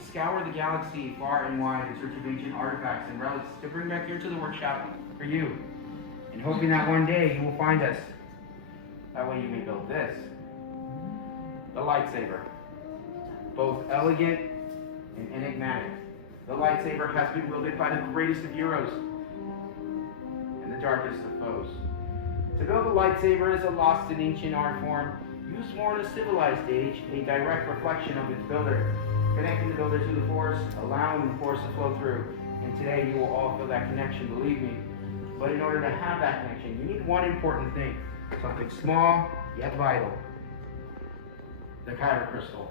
to scour the galaxy far and wide in search of ancient artifacts and relics to bring back here to the workshop for you, and hoping that one day you will find us. That way you may build this, the lightsaber, both elegant and enigmatic. The lightsaber has been wielded by the greatest of heroes and the darkest of foes. To build a lightsaber is a lost and ancient art form, used more in a civilized age, a direct reflection of its builder, connecting the builder to the Force, allowing the Force to flow through. And today you will all feel that connection, believe me. But in order to have that connection, you need one important thing, something small yet vital: the Kyber Crystal.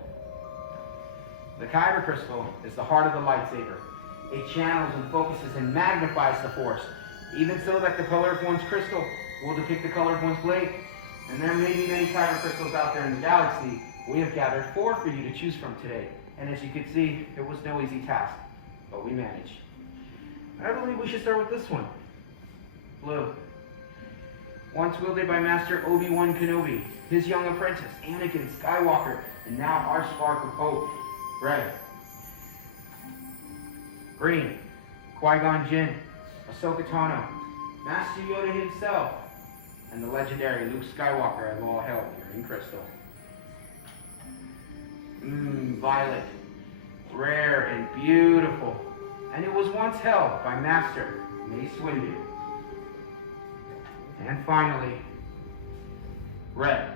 The Kyber Crystal is the heart of the lightsaber. It channels and focuses and magnifies the Force, even so that the color of one's crystal will depict the color of one's blade. And there may be many Kyber crystals out there in the galaxy. We have gathered 4 for you to choose from today. And as you can see, it was no easy task, but we managed. I believe we should start with this one. Blue. Once wielded by Master Obi-Wan Kenobi, his young apprentice, Anakin Skywalker, and now our spark of hope. Red. Green. Qui-Gon Jinn, Ahsoka Tano, Master Yoda himself, and the legendary Luke Skywalker, as all hell here in crystal. Violet. Rare and beautiful. And it was once held by Master Mace Windu. And finally, red.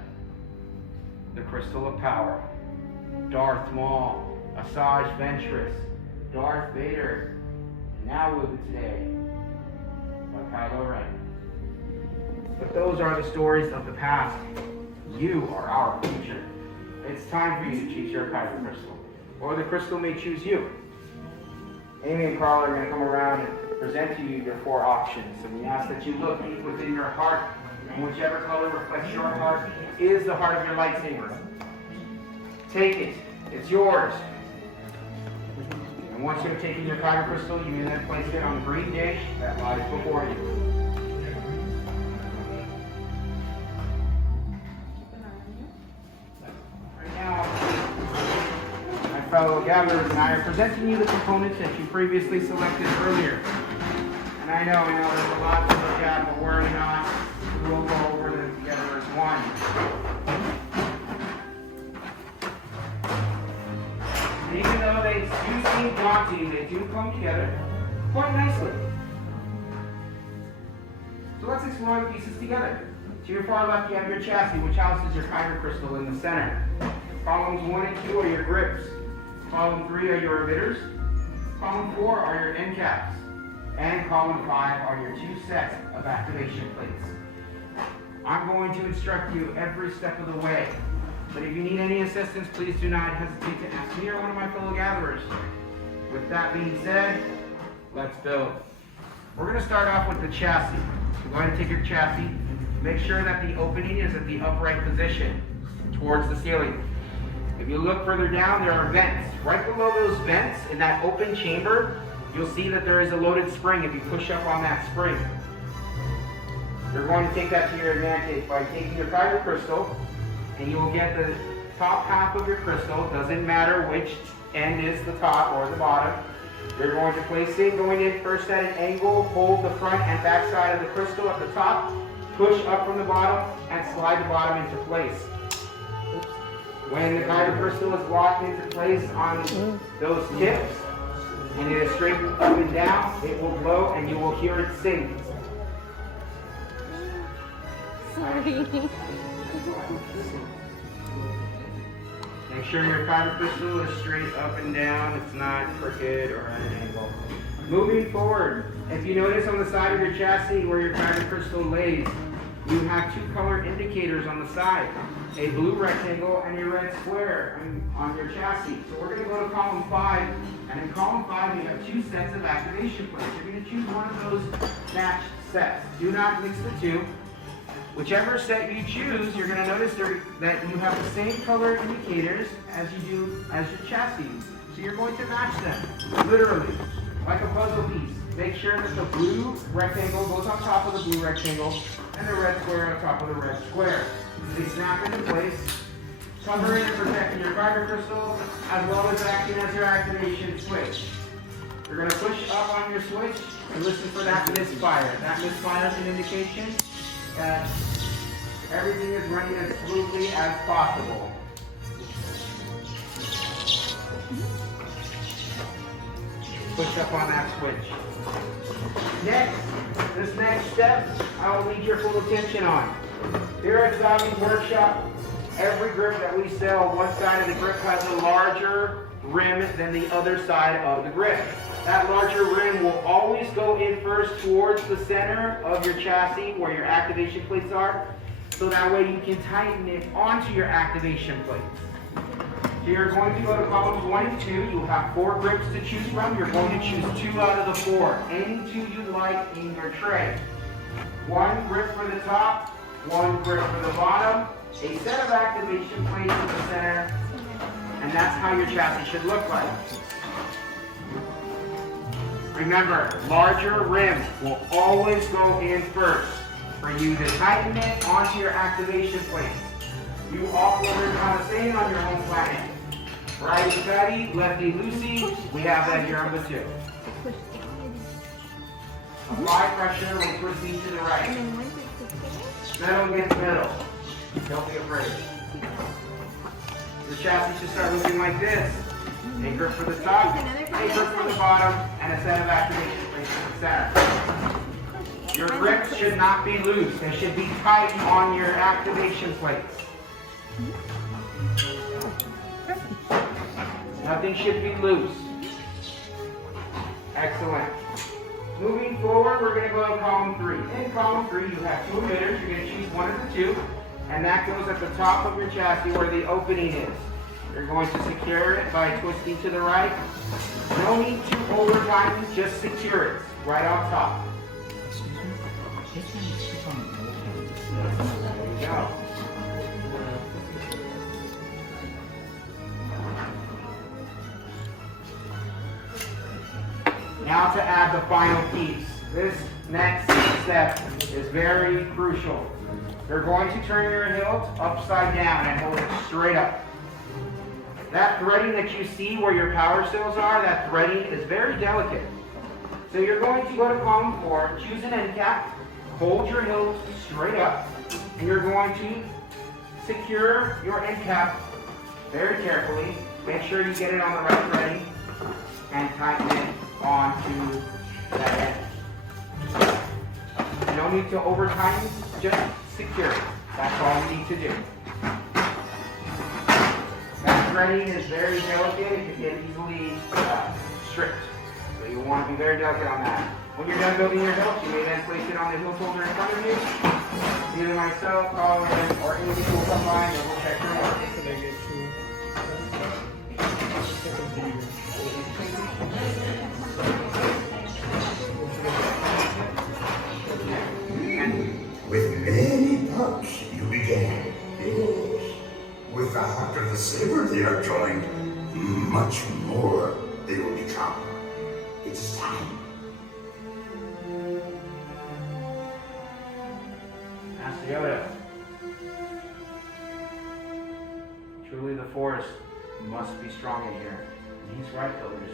The Crystal of Power. Darth Maul, Asajj Ventress, Darth Vader, and now wielded today by Kylo Ren. But those are the stories of the past. You are our future. It's time for you to choose your Kyber Crystal, or the crystal may choose you. Amy and Carl are going to come around and present to you your 4 options, and we ask that you look deep within your heart, and whichever color reflects your heart is the heart of your lightsaber. Take it. It's yours. And once you have taken your Kyber Crystal, you may then place it on the green dish that lies before you. Fellow gatherers and I are presenting you the components that you previously selected earlier. And I know there's a lot to look at, but worry not. We'll go over them together as one. And even though they do seem daunting, they do come together quite nicely. So let's explore the pieces together. To your far left, you have your chassis, which houses your Kyber Crystal in the center. Columns 1 and 2 are your grips. Column 3 are your emitters. Column 4 are your end caps. And column 5 are your 2 sets of activation plates. I'm going to instruct you every step of the way. But if you need any assistance, please do not hesitate to ask me or one of my fellow gatherers. With that being said, let's build. We're going to start off with the chassis. So go ahead and take your chassis. Make sure that the opening is at the upright position towards the ceiling. If you look further down, there are vents. Right below those vents, in that open chamber, you'll see that there is a loaded spring if you push up on that spring. You're going to take that to your advantage by taking your Kyber Crystal, and you will get the top half of your crystal. Doesn't matter which end is the top or the bottom. You're going to place it going in first at an angle, hold the front and back side of the crystal at the top, push up from the bottom, and slide the bottom into place. When the Kyber Crystal is locked into place on those tips, and it is straight up and down, it will blow and you will hear it sing. Sorry. Make sure your Kyber Crystal is straight up and down, it's not crooked or at an angle. Moving forward, if you notice on the side of your chassis where your Kyber Crystal lays, you have 2 color indicators on the side. A blue rectangle and a red square on your chassis. So we're going to go to column 5, and in column 5 you have 2 sets of activation plates. You're going to choose one of those matched sets. Do not mix the 2. Whichever set you choose, you're going to notice that you have the same color indicators as you do as your chassis. So you're going to match them, literally, like a puzzle piece. Make sure that the blue rectangle goes on top of the blue rectangle and the red square on top of the red square. They snap into place. covering and protecting your Kyber Crystal, as well as acting as your activation switch. You're going to push up on your switch and listen for that misfire. That misfire is an indication that everything is running as smoothly as possible. Push up on that switch. Next, this next step, I will need your full attention on. Here at Savi's workshop, every grip that we sell, one side of the grip has a larger rim than the other side of the grip. That larger rim will always go in first towards the center of your chassis where your activation plates are, so that way you can tighten it onto your activation plates. So you're going to go to columns 1 and 2. You'll have 4 grips to choose from. You're going to choose 2 out of the 4. Any 2 you like in your tray. 1 grip for the top, 1 grip for the bottom, a set of activation plates in the center, and that's how your chassis should look like. Remember, larger rim will always go in first for you to tighten it onto your activation plates. You all will learn how to say it on your own planet. Righty tighty, lefty loosey, we have that here on the 2. Apply pressure when twisting to the right. Metal against metal. Don't be afraid. The chassis should start looking like this. A grip for the top, a grip for the bottom, and a set of activation plates in the center. Your grips should not be loose. They should be tight on your activation plates. Nothing should be loose. Excellent. Moving forward, we're going to go to column 3. In column 3, you have 2 emitters. You're going to choose one of the 2, and that goes at the top of your chassis where the opening is. You're going to secure it by twisting to the right. No need to over-tighten, just secure it right on top. There you go. Now to add the final piece. This next step is very crucial. You're going to turn your hilt upside down and hold it straight up. That threading that you see where your power seals are, that threading is very delicate. So you're going to go to column 4, choose an end cap, hold your hilt straight up, and you're going to secure your end cap very carefully. Make sure you get it on the right threading and tighten it onto that end. No need to over tighten, just secure it. That's all you need to do. That threading is very delicate. It can get easily stripped. So you want to be very delicate on that. When you're done building your hilt, you may then place it on the hilt holder in front of you. Either myself, Colin, or anyone will come by and we'll check your work. With many pups you began. With the heart of the saber they are joined. Much more they will become. It's time. Master Yoda. Truly the Force must be strong in here. And he's right, Builders.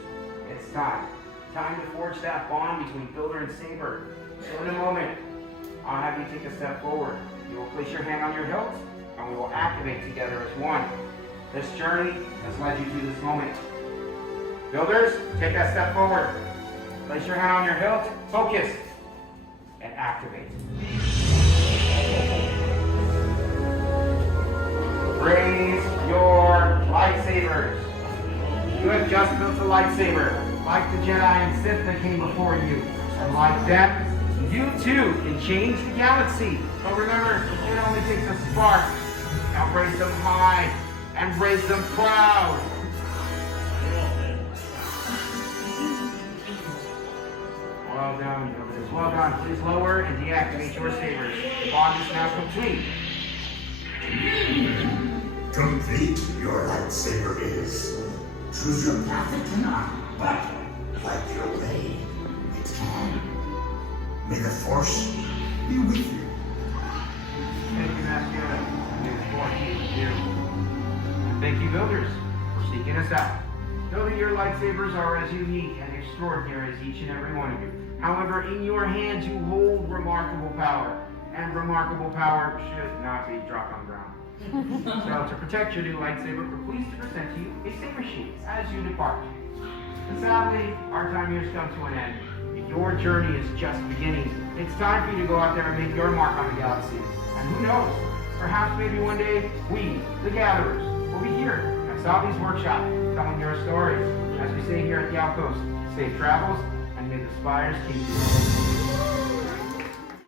It's time. Time to forge that bond between Builder and Saber. So in a moment, I'll have you take a step forward. You will place your hand on your hilt, and we will activate together as one. This journey has led you to this moment. Builders, take that step forward. Place your hand on your hilt, focus, and activate. Raise your lightsabers. You have just built a lightsaber, like the Jedi and Sith that came before you. And like that, you too can change the galaxy. But remember, it only takes a spark. Now raise them high and raise them proud. Well done, Builders. Well done. Please lower and deactivate your sabers. The bond is now complete. Complete your lightsaber is. Choose your path it cannot, but like your way, it can. May the Force be with you. Thank you, Master Yoda. May the Force be with you. builders for seeking us out. Know that your lightsabers are as unique and extraordinary as each and every one of you. However, in your hands you hold remarkable power, and remarkable power should not be dropped on the ground. So, to protect your new lightsaber, we're pleased to present to you a saber sheath as you depart. And sadly, our time here has come to an end. Your journey is just beginning. It's time for you to go out there and make your mark on the galaxy. And who knows, perhaps maybe one day we, the Gatherers, will be here at Savi's workshop telling your stories. As we say here at the Outpost, safe travels, and may the spires keep you.